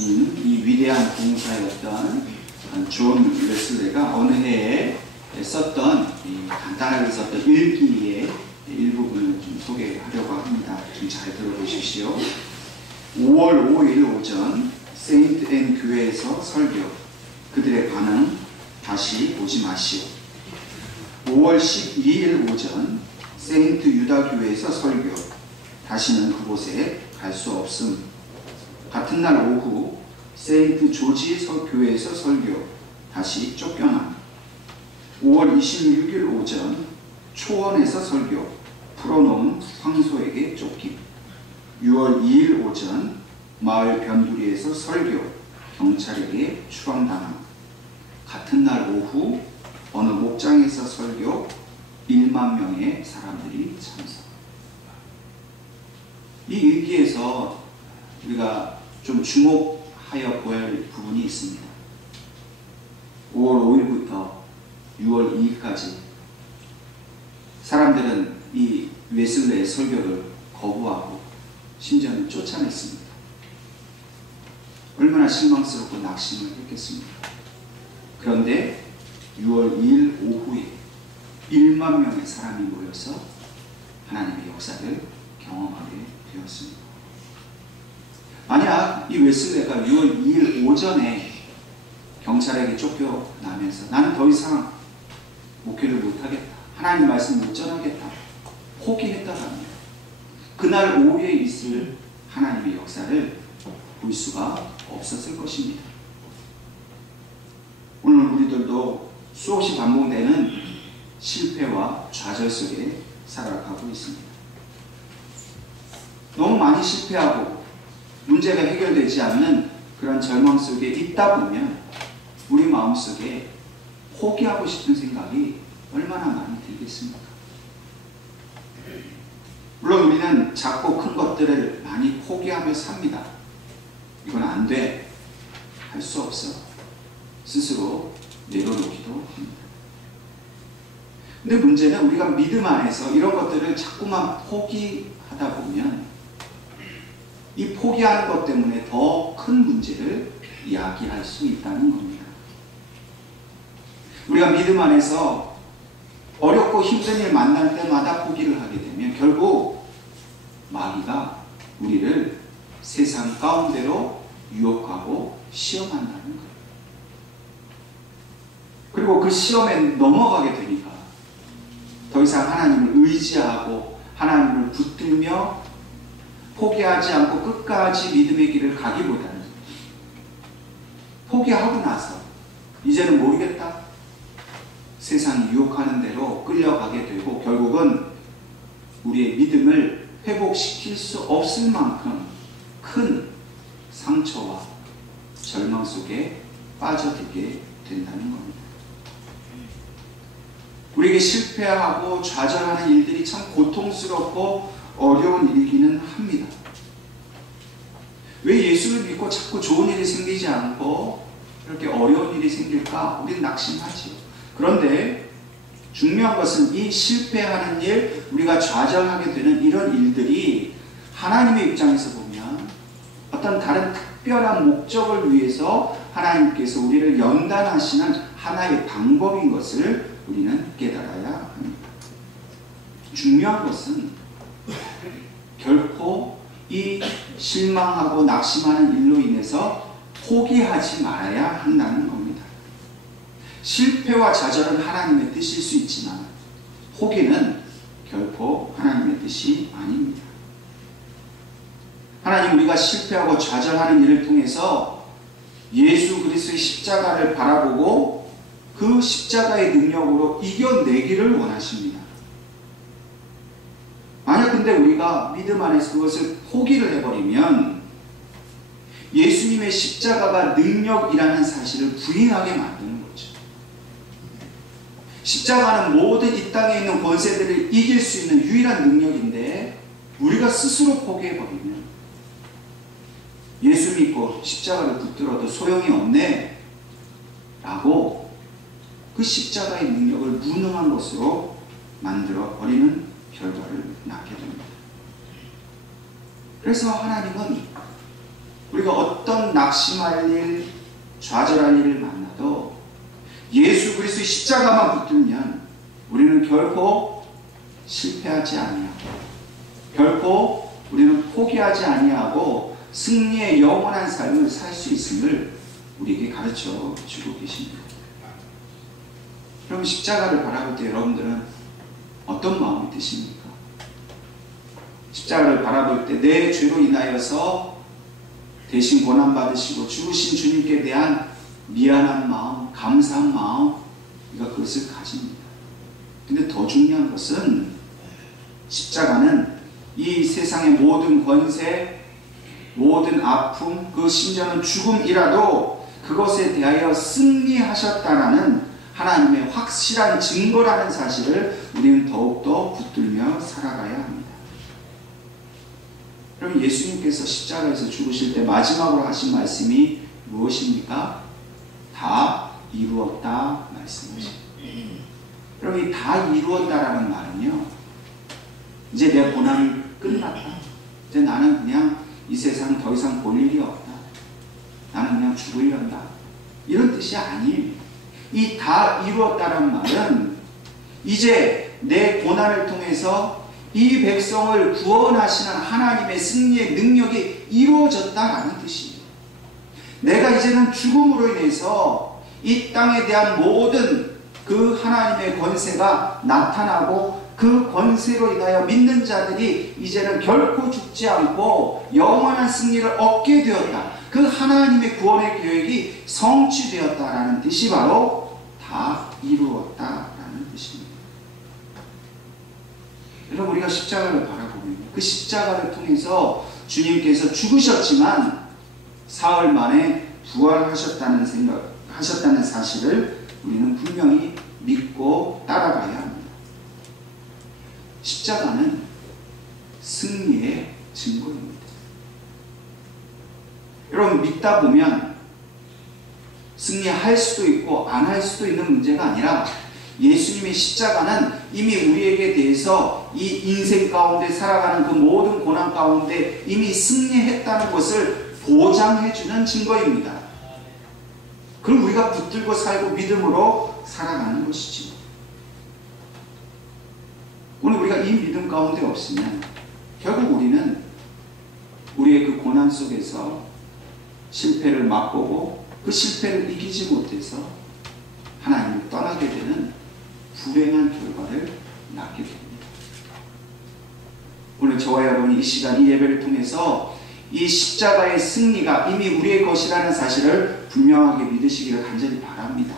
이 위대한 봉사였던 존 웨슬레가 어느 해에 썼던 간단하게 썼던 일기의 일부분을 좀 소개하려고 합니다. 좀 잘 들어보십시오. 5월 5일 오전 세인트 앤 교회에서 설교. 그들의 반응 다시 오지 마시오. 5월 12일 오전 세인트 유다 교회에서 설교. 다시는 그곳에 갈 수 없음. 같은 날 오후 세인트 조지 교회에서 설교. 다시 쫓겨남. 5월 26일 오전 초원에서 설교. 풀어놓은 황소에게 쫓김. 6월 2일 오전 마을 변두리에서 설교. 경찰에게 추방당함. 같은 날 오후 어느 목장에서 설교. 1만 명의 사람들이 참석. 이 일기에서 우리가 좀 주목하여 보아야 할 부분이 있습니다. 5월 5일부터 6월 2일까지 사람들은 이 웨슬레의 설교를 거부하고 심지어는 쫓아냈습니다. 얼마나 실망스럽고 낙심을 했겠습니까? 그런데 6월 2일 오후에 1만 명의 사람이 모여서 하나님의 역사를 경험하게 되었습니다. 만약 이 웨슬레가 6월 2일 오전에 경찰에게 쫓겨나면서 나는 더 이상 목회를 못하겠다, 하나님 말씀 못 전하겠다 포기했다라면 그날 오후에 있을 하나님의 역사를 볼 수가 없었을 것입니다. 오늘 우리들도 수없이 반복되는 실패와 좌절 속에 살아가고 있습니다. 너무 많이 실패하고 문제가 해결되지 않는 그런 절망 속에 있다 보면 우리 마음속에 포기하고 싶은 생각이 얼마나 많이 들겠습니까? 물론 우리는 작고 큰 것들을 많이 포기하며 삽니다. 이건 안 돼, 할 수 없어, 스스로 내려놓기도 합니다. 근데 문제는 우리가 믿음 안에서 이런 것들을 자꾸만 포기하다 보면 이 포기하는 것 때문에 더 큰 문제를 야기할 수 있다는 겁니다. 우리가 믿음 안에서 어렵고 힘든 일 만날 때마다 포기를 하게 되면 결국 마귀가 우리를 세상 가운데로 유혹하고 시험한다는 거예요. 그리고 그 시험에 넘어가게 되니까 더 이상 하나님을 의지하고 하나님을 붙들며 포기하지 않고 끝까지 믿음의 길을 가기보다는 포기하고 나서 이제는 모르겠다, 세상이 유혹하는 대로 끌려가게 되고 결국은 우리의 믿음을 회복시킬 수 없을 만큼 큰 상처와 절망 속에 빠져들게 된다는 겁니다. 우리에게 실패하고 좌절하는 일들이 참 고통스럽고 어려운 일이기는 합니다. 왜 예수를 믿고 자꾸 좋은 일이 생기지 않고 이렇게 어려운 일이 생길까? 우리는 낙심하지요. 그런데 중요한 것은 이 실패하는 일, 우리가 좌절하게 되는 이런 일들이 하나님의 입장에서 보면 어떤 다른 특별한 목적을 위해서 하나님께서 우리를 연단하시는 하나의 방법인 것을 우리는 깨달아야 합니다. 중요한 것은 결코 이 실망하고 낙심하는 일로 인해서 포기하지 말아야 한다는 겁니다. 실패와 좌절은 하나님의 뜻일 수 있지만 포기는 결코 하나님의 뜻이 아닙니다. 하나님, 우리가 실패하고 좌절하는 일을 통해서 예수 그리스도의 십자가를 바라보고 그 십자가의 능력으로 이겨내기를 원하십니다. 만약 근데 우리가 믿음 안에서 그것을 포기를 해버리면 예수님의 십자가가 능력이라는 사실을 부인하게 만드는 거죠. 십자가는 모든 이 땅에 있는 권세들을 이길 수 있는 유일한 능력인데 우리가 스스로 포기해버리면 예수 믿고 십자가를 붙들어도 소용이 없네 라고 그 십자가의 능력을 무능한 것으로 만들어버리는 결과를 낳게 됩니다. 그래서 하나님은 우리가 어떤 낙심할 일, 좌절할 일을 만나도 예수 그리스도의 십자가만 붙들면 우리는 결코 실패하지 아니하고, 결코 우리는 포기하지 아니하고 승리의 영원한 삶을 살 수 있음을 우리에게 가르쳐 주고 계십니다. 그럼 십자가를 바라볼 때 여러분들은 어떤 마음이 드십니까? 십자가를 바라볼 때 내 죄로 인하여서 대신 고난받으시고 죽으신 주님께 대한 미안한 마음, 감사한 마음, 우리가 그것을 가집니다. 근데 더 중요한 것은 십자가는 이 세상의 모든 권세, 모든 아픔, 그 심지어는 죽음이라도 그것에 대하여 승리하셨다라는 하나님의 확실한 증거라는 사실을 우리는 더욱더 붙들며 살아가야 합니다. 그럼 예수님께서 십자가에서 죽으실 때 마지막으로 하신 말씀이 무엇입니까? 다 이루었다 말씀이십니다. 그럼 이 다 이루었다라는 말은요, 이제 내 고난이 끝났다. 이제 나는 그냥 이 세상 더 이상 볼 일이 없다. 나는 그냥 죽으련다. 이런 뜻이 아니에요. 이 다 이루었다는 말은 이제 내 고난을 통해서 이 백성을 구원하시는 하나님의 승리의 능력이 이루어졌다라는 뜻이에요. 내가 이제는 죽음으로 인해서 이 땅에 대한 모든 그 하나님의 권세가 나타나고 그 권세로 인하여 믿는 자들이 이제는 결코 죽지 않고 영원한 승리를 얻게 되었다. 그 하나님의 구원의 계획이 성취되었다라는 뜻이 바로 다 이루었다라는 뜻입니다. 여러분, 우리가 십자가를 바라보면 그 십자가를 통해서 주님께서 죽으셨지만 사흘 만에 부활하셨다는 사실을 우리는 분명히 믿고 따라가야 합니다. 십자가는 승리의 증거입니다. 여러분, 믿다 보면 승리할 수도 있고 안 할 수도 있는 문제가 아니라 예수님의 십자가는 이미 우리에게 대해서 이 인생 가운데 살아가는 그 모든 고난 가운데 이미 승리했다는 것을 보장해주는 증거입니다. 그럼 우리가 붙들고 살고 믿음으로 살아가는 것이죠. 오늘 우리가 이 믿음 가운데 없으면 결국 우리는 우리의 그 고난 속에서 실패를 맛보고 그 실패를 이기지 못해서 하나님을 떠나게 되는 불행한 결과를 낳게 됩니다. 오늘 저와 여러분이 이 시간 이 예배를 통해서 이 십자가의 승리가 이미 우리의 것이라는 사실을 분명하게 믿으시기를 간절히 바랍니다.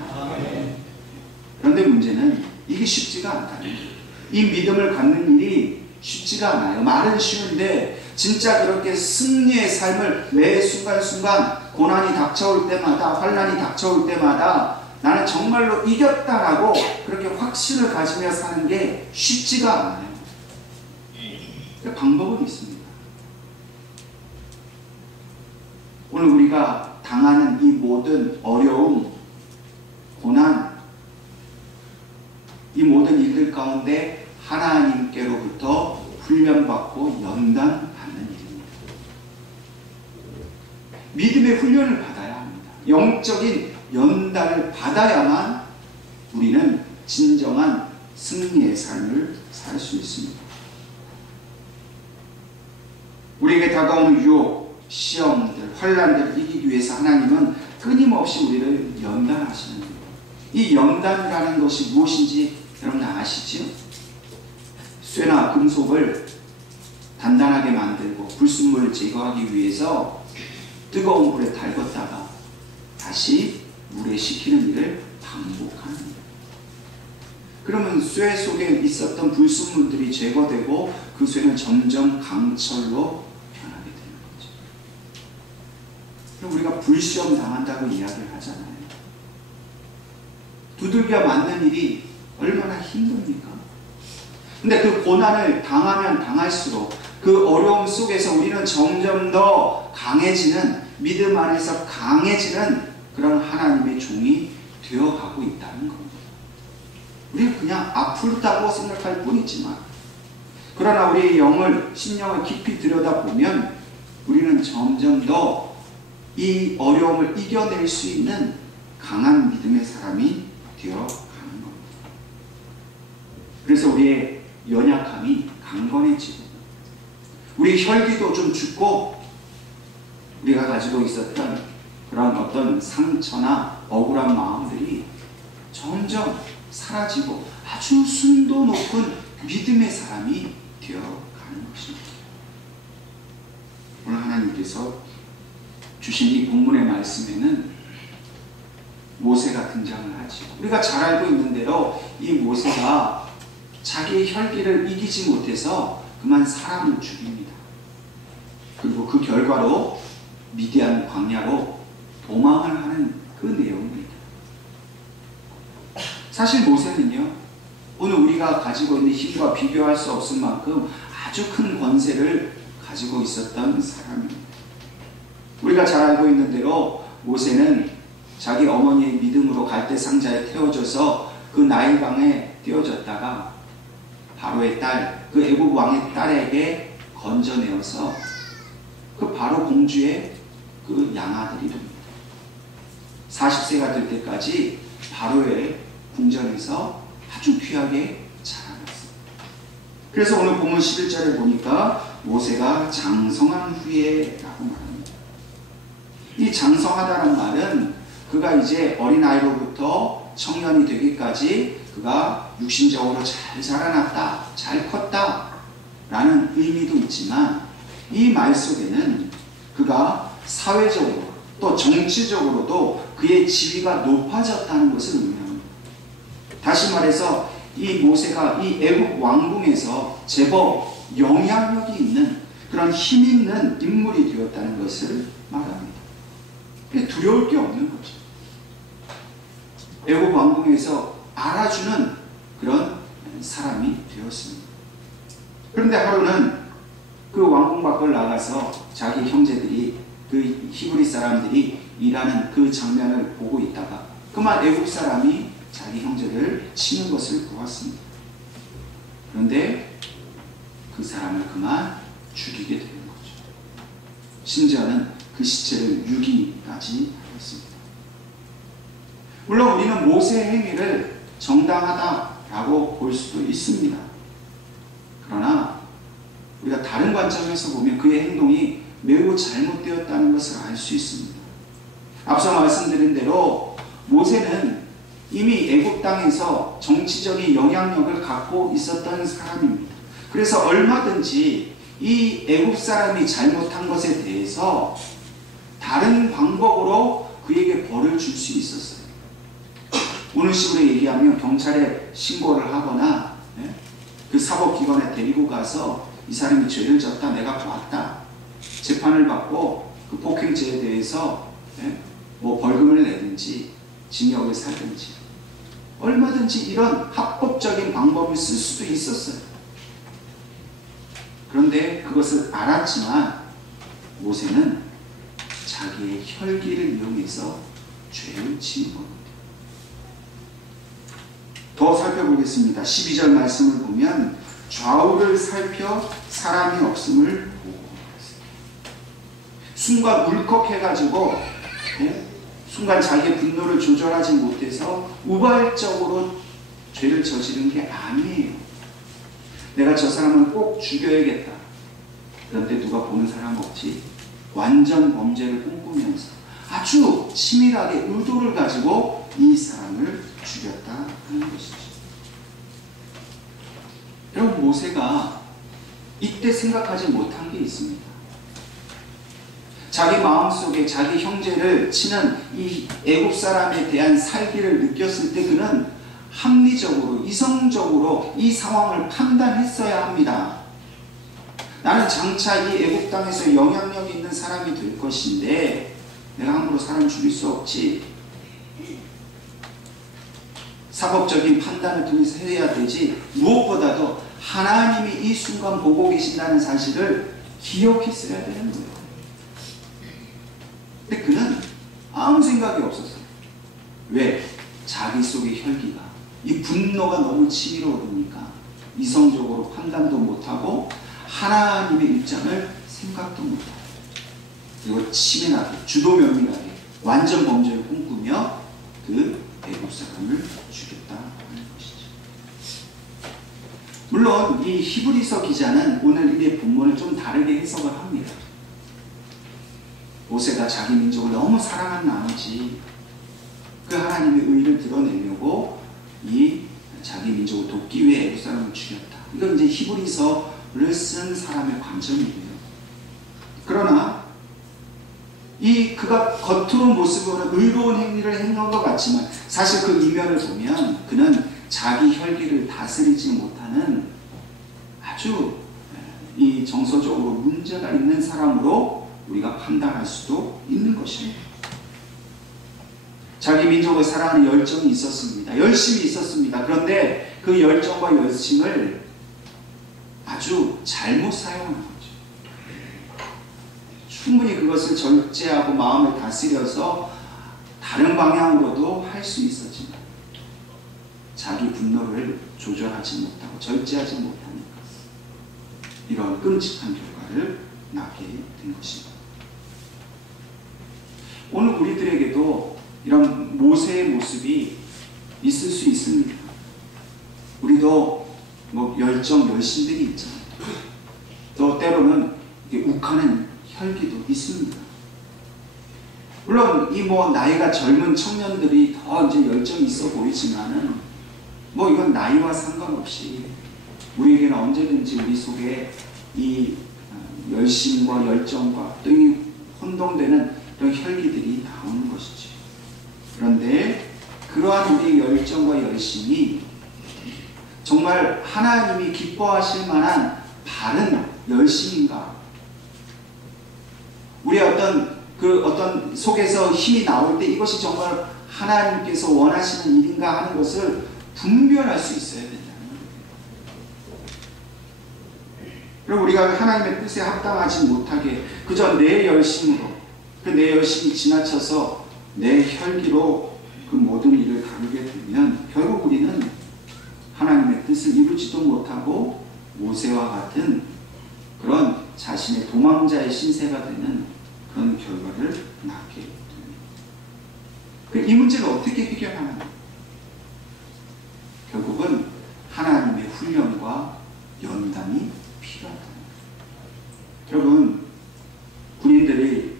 그런데 문제는 이게 쉽지가 않다는 거예요. 이 믿음을 갖는 일이 쉽지가 않아요. 말은 쉬운데 진짜 그렇게 승리의 삶을 매 순간순간 고난이 닥쳐올 때마다, 환난이 닥쳐올 때마다 나는 정말로 이겼다라고 그렇게 확신을 가지며 사는 게 쉽지가 않아요. 방법은 있습니다. 오늘 우리가 당하는 이 모든 어려움, 고난, 이 모든 일들 가운데 하나님께로부터 훈련받고 연단받는 일입니다. 믿음의 훈련을 받아야 합니다. 영적인 연단을 받아야만 우리는 진정한 승리의 삶을 살 수 있습니다. 우리에게 다가오는 유혹, 시험들, 환난들을 이기기 위해서 하나님은 끊임없이 우리를 연단하시는 거예요. 이 연단이라는 것이 무엇인지 여러분 아시죠? 쇠나 금속을 단단하게 만들고 불순물을 제거하기 위해서 뜨거운 물에 달궜다가 다시 물에 식히는 일을 반복하는 거예요. 그러면 쇠 속에 있었던 불순물들이 제거되고 그 쇠는 점점 강철로 변하게 되는 거죠. 그럼 우리가 불시험 당한다고 이야기를 하잖아요. 두들겨 맞는 일이 얼마나 힘듭니까? 근데 그 고난을 당하면 당할수록 그 어려움 속에서 우리는 점점 더 강해지는, 믿음 안에서 강해지는 그런 하나님의 종이 되어가고 있다는 겁니다. 우리는 그냥 아프다고 생각할 뿐이지만, 그러나 우리의 영을, 신령을 깊이 들여다보면 우리는 점점 더 이 어려움을 이겨낼 수 있는 강한 믿음의 사람이 되어가는 겁니다. 그래서 우리의 연약함이 강건해지고 우리 혈기도 좀 죽고 우리가 가지고 있었던 그런 어떤 상처나 억울한 마음들이 점점 사라지고 아주 순도 높은 믿음의 사람이 되어가는 것입니다. 오늘 하나님께서 주신 이 본문의 말씀에는 모세가 등장을 하지. 우리가 잘 알고 있는 대로 이 모세가 자기의 혈기를 이기지 못해서 그만 사람을 죽입니다. 그리고 그 결과로 미디안 광야로 도망을 하는 그 내용입니다. 사실 모세는요, 오늘 우리가 가지고 있는 힘과 비교할 수 없을 만큼 아주 큰 권세를 가지고 있었던 사람입니다. 우리가 잘 알고 있는 대로 모세는 자기 어머니의 믿음으로 갈대 상자에 태워져서 그 나일강에 띄워졌다가 바로의 딸, 그 애굽 왕의 딸에게 건져내어서 그 바로 공주의 그 양아들이 됩니다. 40세가 될 때까지 바로의 궁전에서 아주 귀하게 자라났습니다. 그래서 오늘 본문 11절에 보니까 모세가 장성한 후에 라고 말합니다. 이 장성하다는 말은 그가 이제 어린아이로부터 청년이 되기까지 그가 육신적으로 잘 자라났다, 잘 컸다 라는 의미도 있지만 이 말 속에는 그가 사회적으로 또 정치적으로도 그의 지위가 높아졌다는 것을 의미합니다. 다시 말해서 이 모세가 이 애굽 왕궁에서 제법 영향력이 있는 그런 힘 있는 인물이 되었다는 것을 말합니다. 두려울 게 없는 거죠. 애굽 왕궁에서 알아주는 그런 사람이 되었습니다. 그런데 하루는 그 왕궁 밖을 나가서 자기 형제들이 그 히브리 사람들이 일하는 그 장면을 보고 있다가 그만 애굽 사람이 자기 형제를 치는 것을 보았습니다. 그런데 그 사람을 그만 죽이게 되는 거죠. 심지어는 그 시체를 유기까지 하였습니다. 물론 우리는 모세의 행위를 정당하다라고 볼 수도 있습니다. 그러나 우리가 다른 관점에서 보면 그의 행동이 매우 잘못되었다는 것을 알 수 있습니다. 앞서 말씀드린 대로 모세는 이미 애굽 땅에서 정치적인 영향력을 갖고 있었던 사람입니다. 그래서 얼마든지 이 애굽 사람이 잘못한 것에 대해서 다른 방법으로 그에게 벌을 줄 수 있었어요. 오늘 식으로 얘기하면 경찰에 신고를 하거나 그 사법기관에 데리고 가서 이 사람이 죄를 졌다, 내가 봤다, 재판을 받고 그 폭행죄에 대해서 뭐 벌금을 내든지 징역을 살든지 얼마든지 이런 합법적인 방법을 쓸 수도 있었어요. 그런데 그것을 알았지만 모세는 자기의 혈기를 이용해서 죄를 지은 겁니다. 더 살펴보겠습니다. 12절 말씀을 보면 좌우를 살펴 사람이 없음을 보고 순간 울컥해가지고 순간 자기의 분노를 조절하지 못해서 우발적으로 죄를 저지른 게 아니에요. 내가 저 사람을 꼭 죽여야겠다. 그런데 누가 보는 사람 없지. 완전 범죄를 꿈꾸면서 아주 치밀하게 의도를 가지고 이 사람을 죽였다 하는 것이죠. 여러분, 모세가 이때 생각하지 못한 게 있습니다. 자기 마음속에 자기 형제를 치는 이 애굽 사람에 대한 살기를 느꼈을 때 그는 합리적으로, 이성적으로 이 상황을 판단했어야 합니다. 나는 장차 이 애굽 땅에서 영향력 있는 사람이 될 것인데 내가 함부로 사람 죽일 수 없지. 사법적인 판단을 통해서 해야 되지. 무엇보다도 하나님이 이 순간 보고 계신다는 사실을 기억했어야 되는 거예요. 근데 그는 아무 생각이 없었어요. 왜? 자기 속의 혈기가, 이 분노가 너무 치밀어오르니까 이성적으로 판단도 못하고 하나님의 입장을 생각도 못하고 그리고 치밀하게 주도면밀하게 완전 범죄를 꿈꾸며 그 애국 사람을 죽였다 하는 것이죠. 물론 이 히브리서 기자는 오늘 이 본문을 좀 다르게 해석을 합니다. 모세가 자기 민족을 너무 사랑한 나머지 그 하나님의 의를 드러내려고 이 자기 민족을 돕기 위해 애국 사람을 죽였다. 이건 이제 히브리서를 쓴 사람의 관점이고요. 그러나 이 그가 겉으로 모습으로는 의로운 행위를 행한 것 같지만 사실 그 이면을 보면 그는 자기 혈기를 다스리지 못하는 아주 이 정서적으로 문제가 있는 사람으로 우리가 판단할 수도 있는 것입니다. 자기 민족을 사랑하는 열정이 있었습니다. 열심이 있었습니다. 그런데 그 열정과 열심을 아주 잘못 사용하는 거죠. 충분히 그것을 절제하고 마음을 다스려서 다른 방향으로도 할 수 있었지만 자기 분노를 조절하지 못하고 절제하지 못하니까 이런 끔찍한 결과를 낳게 된 것입니다. 오늘 우리들에게도 이런 모세의 모습이 있을 수 있습니다. 우리도 뭐 열정, 열심들이 있잖아요. 또 때로는 욱하는 혈기도 있습니다. 물론 이 뭐 나이가 젊은 청년들이 더 이제 열정이 있어 보이지만은 뭐 이건 나이와 상관없이 우리에게는 언제든지 우리 속에 이 열심과 열정과 또 이 혼동되는 이런 혈기들이 나오는 것이죠. 그런데 그러한 우리의 열정과 열심이 정말 하나님이 기뻐하실 만한 바른 열심인가? 우리의 어떤 속에서 힘이 나올 때 이것이 정말 하나님께서 원하시는 일인가 하는 것을 분별할 수 있어야 된다는 거예요. 그럼 우리가 하나님의 뜻에 합당하지 못하게 그저 내 열심으로 그 내 열심이 지나쳐서 내 혈기로 그 모든 일을 다루게 되면 결국 우리는 하나님의 뜻을 이루지도 못하고 모세와 같은 그런 자신의 도망자의 신세가 되는 그런 결과를 낳게 됩니다. 이 문제를 어떻게 해결하느냐? 결국은 하나님의 훈련과 연단이 필요하다. 여러분, 군인들이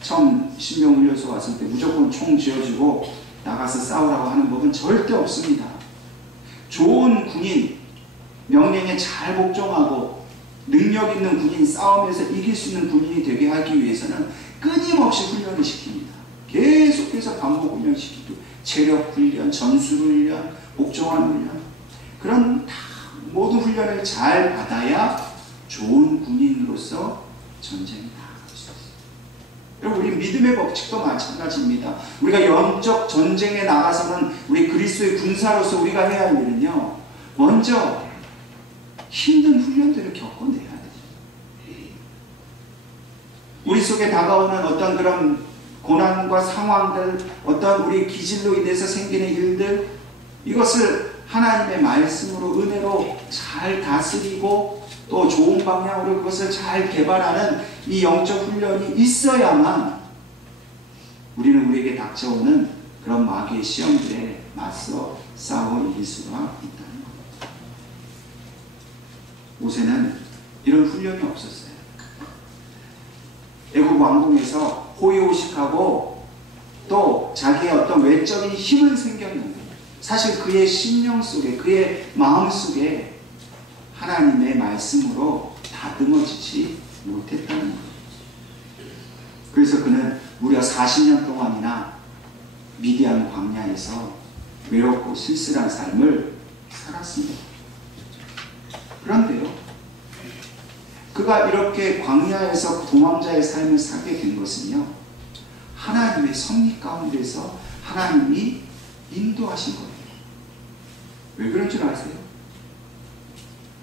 처음 신병훈련소 왔을 때 무조건 총 쥐어주고 나가서 싸우라고 하는 법은 절대 없습니다. 좋은 군인, 명령에 잘 복종하고 능력 있는 군인, 싸움에서 이길 수 있는 군인이 되게 하기 위해서는 끊임없이 훈련을 시킵니다. 계속해서 반복 훈련시키고 체력 훈련, 전술 훈련, 복종하는 훈련, 그런 다 모든 훈련을 잘 받아야 좋은 군인으로서 전쟁에 나아갈 수 있어요. 여러분, 우리 믿음의 법칙도 마찬가지입니다. 우리가 영적 전쟁에 나가서는 우리 그리스도의 군사로서 우리가 해야 할 일은요, 먼저 힘든 훈련들을 겪어내야 돼요. 우리 속에 다가오는 어떤 그런 고난과 상황들, 어떤 우리 기질로 인해서 생기는 일들, 이것을 하나님의 말씀으로 은혜로 잘 다스리고 또 좋은 방향으로 그것을 잘 개발하는 이 영적 훈련이 있어야만 우리는 우리에게 닥쳐오는 그런 마귀의 시험들에 맞서 싸워 이길 수가 있다는 겁니다. 모세는 이런 훈련이 없었어요. 애국 왕궁에서 호의호식하고 또 자기의 어떤 외적인 힘은 생겼는데 사실 그의 심령 속에, 그의 마음 속에 하나님의 말씀으로 다듬어지지 못했다는 거예요. 그래서 그는 무려 40년 동안이나 미디안 광야에서 외롭고 쓸쓸한 삶을 살았습니다. 그런데요, 그가 이렇게 광야에서 도망자의 삶을 살게 된 것은요, 하나님의 섭리 가운데서 하나님이 인도하신 거예요. 왜 그런 줄 아세요?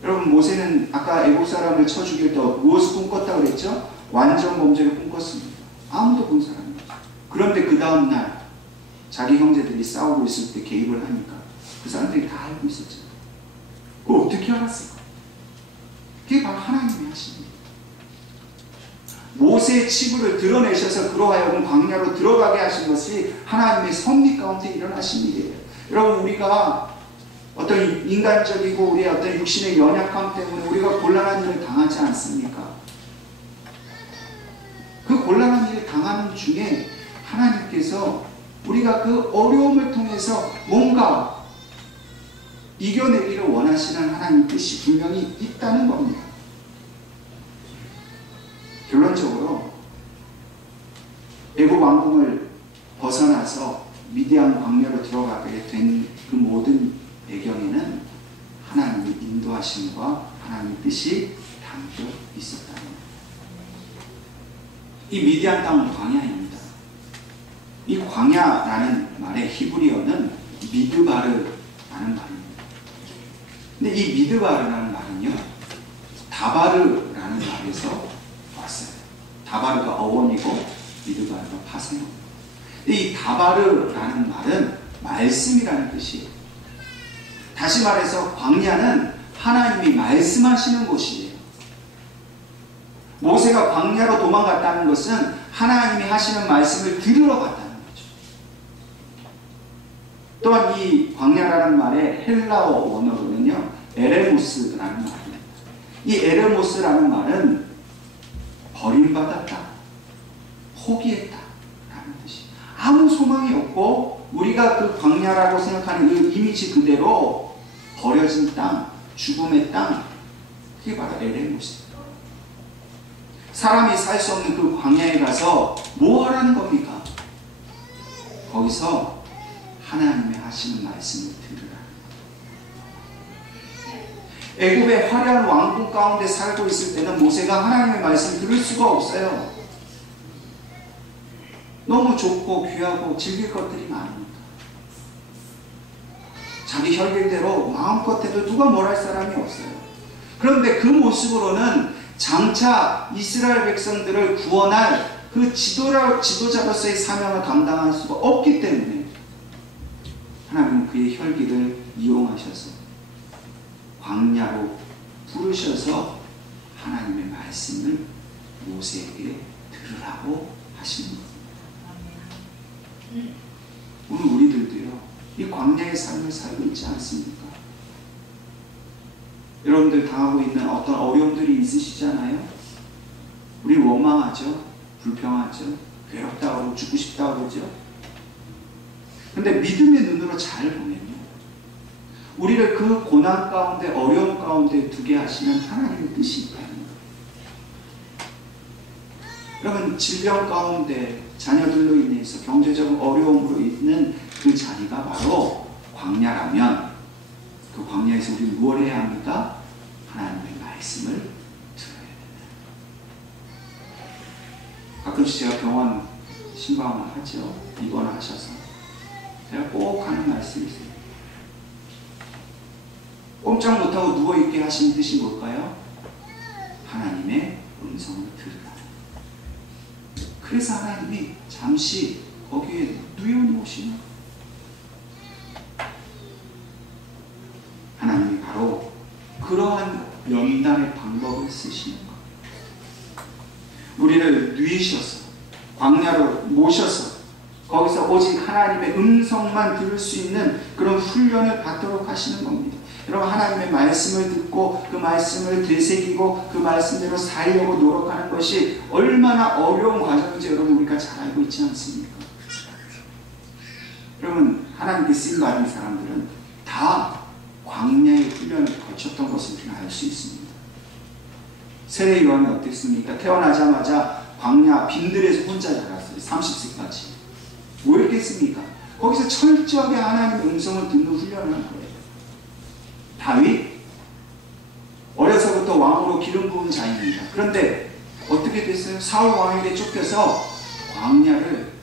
여러분, 모세는 아까 애국 사람을 쳐 죽일 때 무엇을 꿈꿨다고 그랬죠? 완전 범죄를 꿈꿨습니다. 아무도 본 사람이 없어요. 그런데 그 다음날 자기 형제들이 싸우고 있을 때 개입을 하니까 그 사람들이 다 알고 있었잖아요. 그걸 어떻게 알았을까? 그게 바로 하나님이 하신 일이에요. 모세의 치부를 드러내셔서 그로 하여금 광야로 들어가게 하신 것이 하나님의 섭리 가운데 일어나신 일이에요. 여러분, 우리가 어떤 인간적이고 우리의 어떤 육신의 연약함 때문에 우리가 곤란한 일을 당하지 않습니까? 그 곤란한 일을 당하는 중에 하나님께서 우리가 그 어려움을 통해서 뭔가 이겨내기를 원하시는 하나님 뜻이 분명히 있다는 겁니다. 결론적으로 애굽 왕궁을 벗어나서 미디안 광야로 들어가게 된 그 모든 배경에는 하나님의 인도하심과 하나님의 뜻이 담겨 있었다는 겁니다. 이 미디안 땅은 광야입니다. 이 광야라는 말의 히브리어는 미드바르라는 말입니다. 근데 이 미드바르라는 말은요, 다바르라는 말에서 왔어요. 다바르가 어원이고 미드바르가 파생어입니다. 근데 이 다바르라는 말은 말씀이라는 뜻이에요. 다시 말해서 광야는 하나님이 말씀하시는 곳이에요. 모세가 광야로 도망갔다는 것은 하나님이 하시는 말씀을 들으러 갔다는 거죠. 또한 이 광야라는 말의 헬라어 원어로는요, 에레모스라는 말입니다. 이 에레모스라는 말은 버림받았다, 포기했다 라는 뜻이에요. 아무 소망이 없고 우리가 그 광야라고 생각하는 그 이미지 그대로 버려진 땅, 죽음의 땅, 그게 바로 에레모스입니다. 사람이 살 수 없는 그 광야에 가서 뭐 하라는 겁니까? 거기서 하나님의 하시는 말씀을 들으라. 애굽의 화려한 왕궁 가운데 살고 있을 때는 모세가 하나님의 말씀을 들을 수가 없어요. 너무 좋고 귀하고 즐길 것들이 많으니까. 자기 혈길대로 마음껏 해도 누가 뭘 할 사람이 없어요. 그런데 그 모습으로는 장차 이스라엘 백성들을 구원할 그 지도자로서의 사명을 감당할 수가 없기 때문에 하나님은 그의 혈기를 이용하셔서 광야로 부르셔서 하나님의 말씀을 모세에게 들으라고 하시는 겁니다. 오늘 우리들도요, 이 광야의 삶을 살고 있지 않습니까? 여러분들 당하고 있는 어떤 어려움들이 있으시잖아요? 우리 원망하죠, 불평하죠, 괴롭다고 그러고 죽고 싶다고 그러죠. 근데 믿음의 눈으로 잘 보면요, 우리를 그 고난 가운데, 어려움 가운데 두게 하시는 하나님의 뜻이 있다는 거예요. 여러분, 질병 가운데 자녀들로 인해서 경제적 어려움으로 있는 그 자리가 바로 광야라면 그 광야에서 우리는 무엇을 해야 합니까? 하나님의 말씀을 들어야 된다. 가끔씩 제가 병원 신방을 하죠. 입원하셔서 제가 꼭 하는 말씀이 있어요. 꼼짝 못하고 누워있게 하신 뜻이 뭘까요? 하나님의 음성을 들으라. 그래서 하나님이 잠시 거기에 누워놓으시는, 하나님이 바로 그러한 연단의 방법을 쓰시는 것. 우리를 누이셔서 광야로 모셔서 거기서 오직 하나님의 음성만 들을 수 있는 그런 훈련을 받도록 하시는 겁니다. 여러분, 하나님의 말씀을 듣고 그 말씀을 되새기고 그 말씀대로 살려고 노력하는 것이 얼마나 어려운 과정인지 여러분 우리가 잘 알고 있지 않습니까? 여러분, 하나님께 쓰임받은 사람들은 다 광야의 훈련을 거쳤던 것을 우리가 알 수 있습니다. 세례 요한이 어땠습니까? 태어나자마자 광야 빈들에서 혼자 자랐어요. 30세까지. 왜 했겠습니까? 거기서 철저하게 하나님의 음성을 듣는 훈련을 한 거예요. 다윗, 어려서부터 왕으로 기름 부은 자입니다. 그런데 어떻게 됐어요? 사울 왕에게 쫓겨서 광야를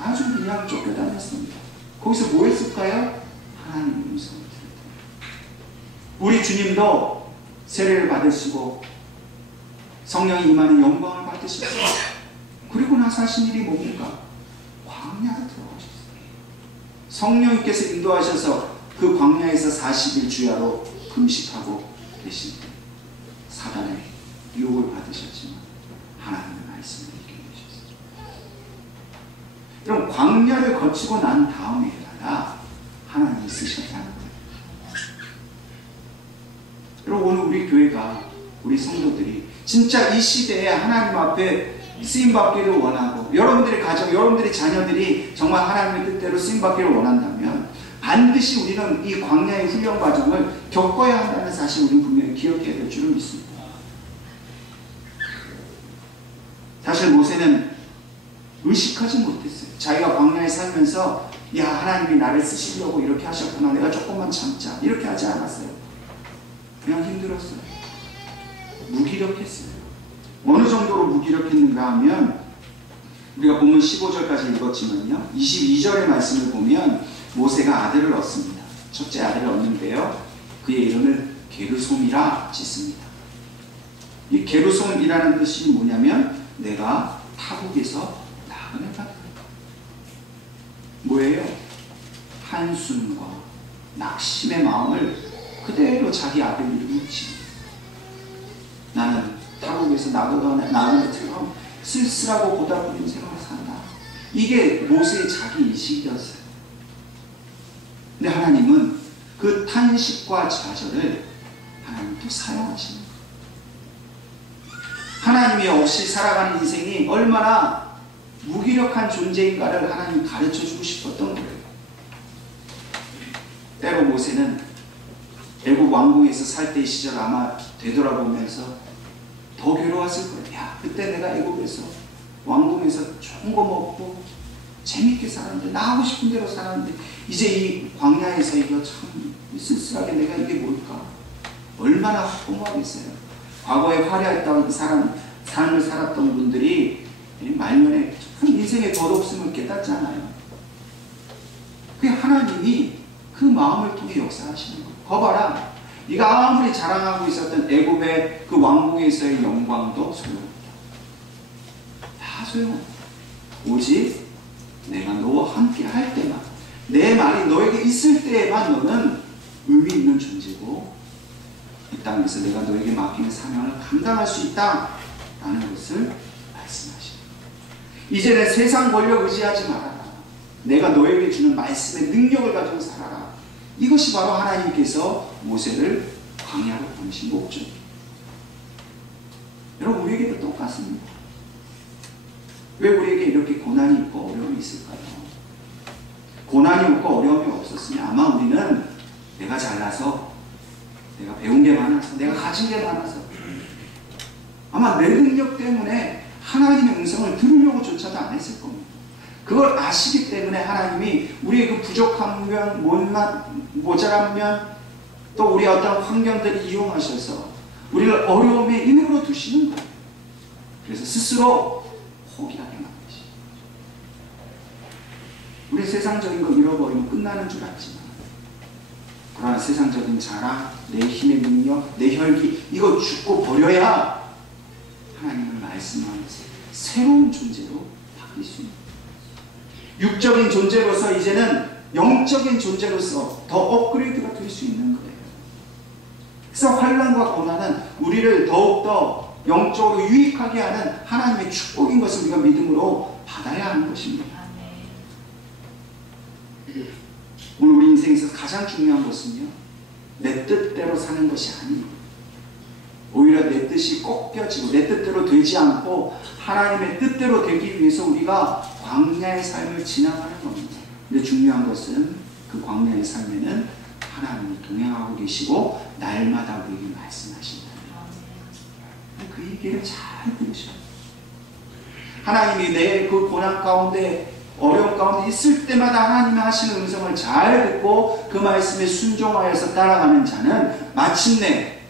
아주 그냥 쫓겨다녔습니다. 거기서 뭐 했을까요? 하나님의 음성을 들었다. 우리 주님도 세례를 받으시고 성령이 임하는 영광을 받으셨어요. 그리고 나서 하신 일이 뭡니까? 광야로 들어가셨어요. 성령님께서 인도하셔서 그 광야에서 40일 주야로 금식하고 계신 때 사단의 유혹을 받으셨지만 하나님의 말씀을 읽게 되셨어요. 그럼 광야를 거치고 난 다음에야 하나님이 쓰셨다는 거예요. 여러분, 오늘 우리 교회가, 우리 성도들이 진짜 이 시대에 하나님 앞에 쓰임받기를 원하고, 여러분들의 가정, 여러분들의 자녀들이 정말 하나님의 뜻대로 쓰임받기를 원한다면 반드시 우리는 이 광야의 훈련 과정을 겪어야 한다는 사실 우리는 분명히 기억해야 될 줄을 믿습니다. 사실 모세는 의식하지 못했어요. 자기가 광야에 살면서 야, 하나님이 나를 쓰시려고 이렇게 하셨구나, 내가 조금만 참자, 이렇게 하지 않았어요. 그냥 힘들었어요. 무기력했어요. 어느 정도로 무기력했는가 하면, 우리가 본문 15절까지 읽었지만요, 22절의 말씀을 보면 모세가 아들을 얻습니다. 첫째 아들을 얻는데요, 그의 이름을 게르솜이라 짓습니다. 이 게르솜이라는 뜻이 뭐냐면 내가 타국에서 나그네 받은, 뭐예요? 한숨과 낙심의 마음을 그대로 자기 아들 이름에 붙입니다. 나는 타국에서 나그네처럼 쓸쓸하고 고달픈 생활을 산다. 이게 모세의 자기 인식이었어요. 근데 하나님은 그 탄식과 좌절을 하나님 또 사용하시는 거예요. 하나님이 없이 살아가는 인생이 얼마나 무기력한 존재인가를 하나님 가르쳐주고 싶었던 거예요. 때로 모세는 애국 왕궁에서 살 때의 시절 아마 되돌아보면서 더 괴로웠을 거예요. 야, 그때 내가 애국에서 왕궁에서 좋은 거 먹고 재밌게 살았는데, 나 하고 싶은 대로 살았는데, 이제 이 광야에서 이거 참 쓸쓸하게 내가 이게 뭘까? 얼마나 허무하겠어요. 과거에 화려했던 삶을 살았던 분들이 말년에 참 인생의 덧없음을 깨닫잖아요. 그게 하나님이 그 마음을 통해 역사하시는 거예요. 거봐라, 네가 아무리 자랑하고 있었던 애굽의 그 왕궁에서의 영광도 소용없다. 다 소용없다. 오직 내가 너와 함께 할 때만, 내 말이 너에게 있을 때에만 너는 의미 있는 존재고, 이 땅에서 내가 너에게 맡기는 사명을 감당할 수 있다라는 것을 말씀하십니다. 이제는 세상 권력 의지하지 말아라. 내가 너에게 주는 말씀의 능력을 가지고 살아라. 이것이 바로 하나님께서 모세를 광야로 보내신 목적이에요. 여러분, 우리에게도 똑같습니다. 왜 우리에게 이렇게 고난이 있고 어려움이 있을까요? 고난이 없고 어려움이 없었으면 아마 우리는 내가 잘나서, 내가 배운 게 많아서, 내가 가진 게 많아서, 아마 내 능력 때문에 하나님의 음성을 들으려고 조차도 안 했을 겁니다. 그걸 아시기 때문에 하나님이 우리의 그 부족한 면, 모자란 면, 또 우리의 어떤 환경들을 이용하셔서 우리를 어려움에 인으로 두시는 거예요. 그래서 스스로 포기하게 만드시죠. 우리 세상적인 거 잃어버리면 끝나는 줄 알지만, 그러나 세상적인 자랑, 내 힘의 능력, 내 혈기, 이거 죽고 버려야 하나님을 말씀하면서 새로운 존재로 바뀔 수 있는 거예요. 육적인 존재로서 이제는 영적인 존재로서 더 업그레이드가 될 수 있는 거예요. 그래서 환난과 고난은 우리를 더욱더 영적으로 유익하게 하는 하나님의 축복인 것을 우리가 믿음으로 받아야 하는 것입니다. 오늘 우리 인생에서 가장 중요한 것은요, 내 뜻대로 사는 것이 아니에요. 오히려 내 뜻이 꺾여지고 내 뜻대로 되지 않고 하나님의 뜻대로 되기 위해서 우리가 광야의 삶을 지나가는 겁니다. 근데 중요한 것은 그 광야의 삶에는 하나님이 동행하고 계시고 날마다 우리에게 말씀하신다는 거예요. 그 얘기를 잘 들으셔야 돼요. 하나님이 내 그 고난 가운데, 어려움 가운데 있을 때마다 하나님이 하시는 음성을 잘 듣고 그 말씀에 순종하여서 따라가는 자는 마침내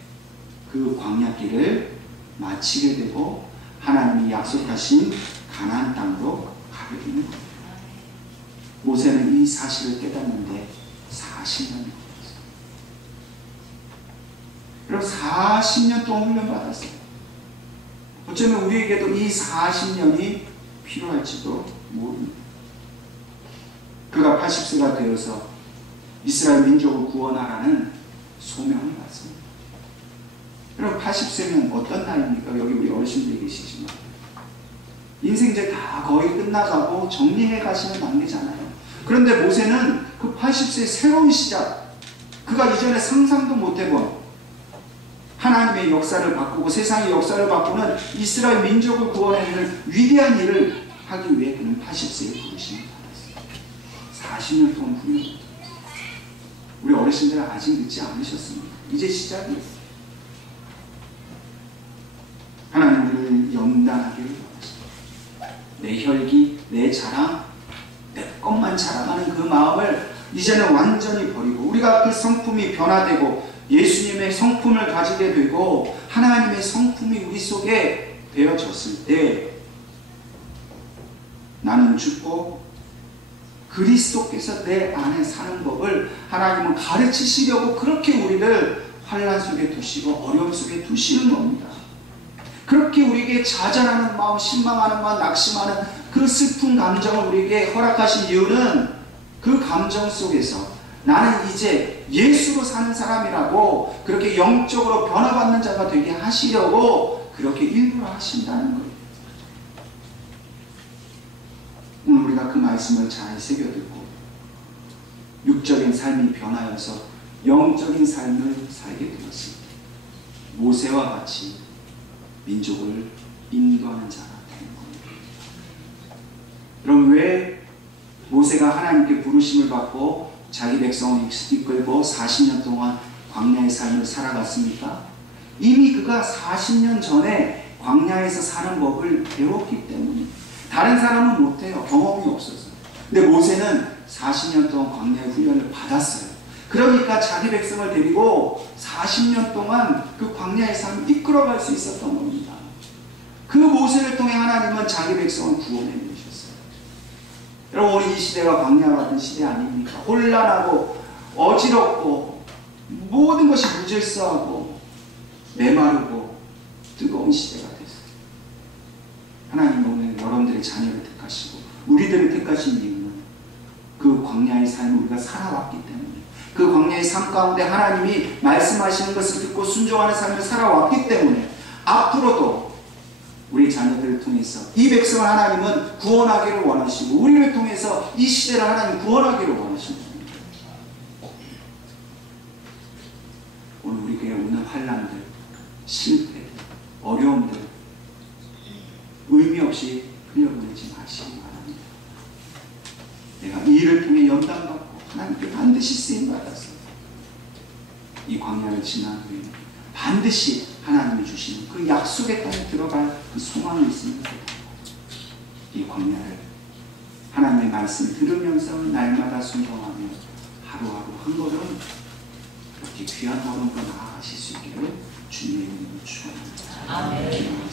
그 광야길을 마치게 되고 하나님이 약속하신 가나안 땅으로 가게 되는 겁니다. 모세는 이 사실을 깨닫는데 40년이 걸렸어요. 여러분, 40년 동안 훈련받았어요. 어쩌면 우리에게도 이 40년이 필요할지도 모릅니다. 그가 80세가 되어서 이스라엘 민족을 구원하라는 소명을 받습니다. 여러분, 80세면 어떤 나이입니까? 여기 우리 어르신들이 계시지만 인생 이제 다 거의 끝나가고 정리해 가시는 단계잖아요. 그런데 모세는 그 80세의 새로운 시작, 그가 이전에 상상도 못 해본 하나님의 역사를 바꾸고 세상의 역사를 바꾸는 이스라엘 민족을 구원해내는 위대한 일을 하기 위해 그는 80세에 부르심을 받았어요. 40년 동안 훈련을. 우리 어르신들은 아직 늦지 않으셨습니다. 이제 시작이에요. 하나님 우리를 연단하기를 원하십니다. 내 혈기, 내 자랑, 내 것만 자랑하는 그 마음을 이제는 완전히 버리고 우리가 그 성품이 변화되고 예수님의 성품을 가지게 되고 하나님의 성품이 우리 속에 되어졌을 때 나는 죽고 그리스도께서 내 안에 사는 법을 하나님은 가르치시려고 그렇게 우리를 환난 속에 두시고 어려움 속에 두시는 겁니다. 그렇게 우리에게 좌절하는 마음, 실망하는 마음, 낙심하는 그 슬픈 감정을 우리에게 허락하신 이유는 그 감정 속에서 나는 이제 예수로 사는 사람이라고 그렇게 영적으로 변화받는 자가 되게 하시려고 그렇게 일부러 하신다는 거예요. 오늘 우리가 그 말씀을 잘 새겨듣고 육적인 삶이 변하여서 영적인 삶을 살게 되었을 때 모세와 같이 민족을 인도하는 자가 되는 겁니다. 그럼 왜 모세가 하나님께 부르심을 받고 자기 백성을 이끌고 40년 동안 광야의 삶을 살아갔습니까? 이미 그가 40년 전에 광야에서 사는 법을 배웠기 때문에. 다른 사람은 못해요. 경험이 없어서. 근데 모세는 40년 동안 광야의 훈련을 받았어요. 그러니까 자기 백성을 데리고 40년 동안 그 광야의 삶을 이끌어갈 수 있었던 겁니다. 그 모세를 통해 하나님은 자기 백성을 구원해 주셨어요. 여러분, 우리 이 시대가 광야 같은 시대 아닙니까? 혼란하고 어지럽고 모든 것이 무질서하고 메마르고 뜨거운 시대가 됐어요. 하나님은 오늘 여러분들의 자녀를 택하시고 우리들을 택하신 이유는 그 광야의 삶을 우리가 살아왔기 때문에, 그 광야의 삶 가운데 하나님이 말씀하시는 것을 듣고 순종하는 삶을 살아왔기 때문에 앞으로도 우리 자녀들을 통해서 이 백성을 하나님은 구원하기를 원하시고 우리를 통해서 이 시대를 하나님 구원하기를 원하십니다. 오늘 우리 교회에 오는 환난들, 실패, 어려움들 의미 없이 흘려보내지 마시기 바랍니다. 내가 이 일을 통해 연단받고 하나님께 반드시 쓰임받아서 이 광야를 지난 후에 반드시 하나님이 주시는 그 약속의 땅에 들어갈 그 소망이 있습니다. 이 광야를 하나님의 말씀 들으면서 날마다 순종하며 하루하루 한 걸음 그렇게 귀한 걸음으로 나아가실 수 있기를 주님의 이름으로 축원합니다. 아멘.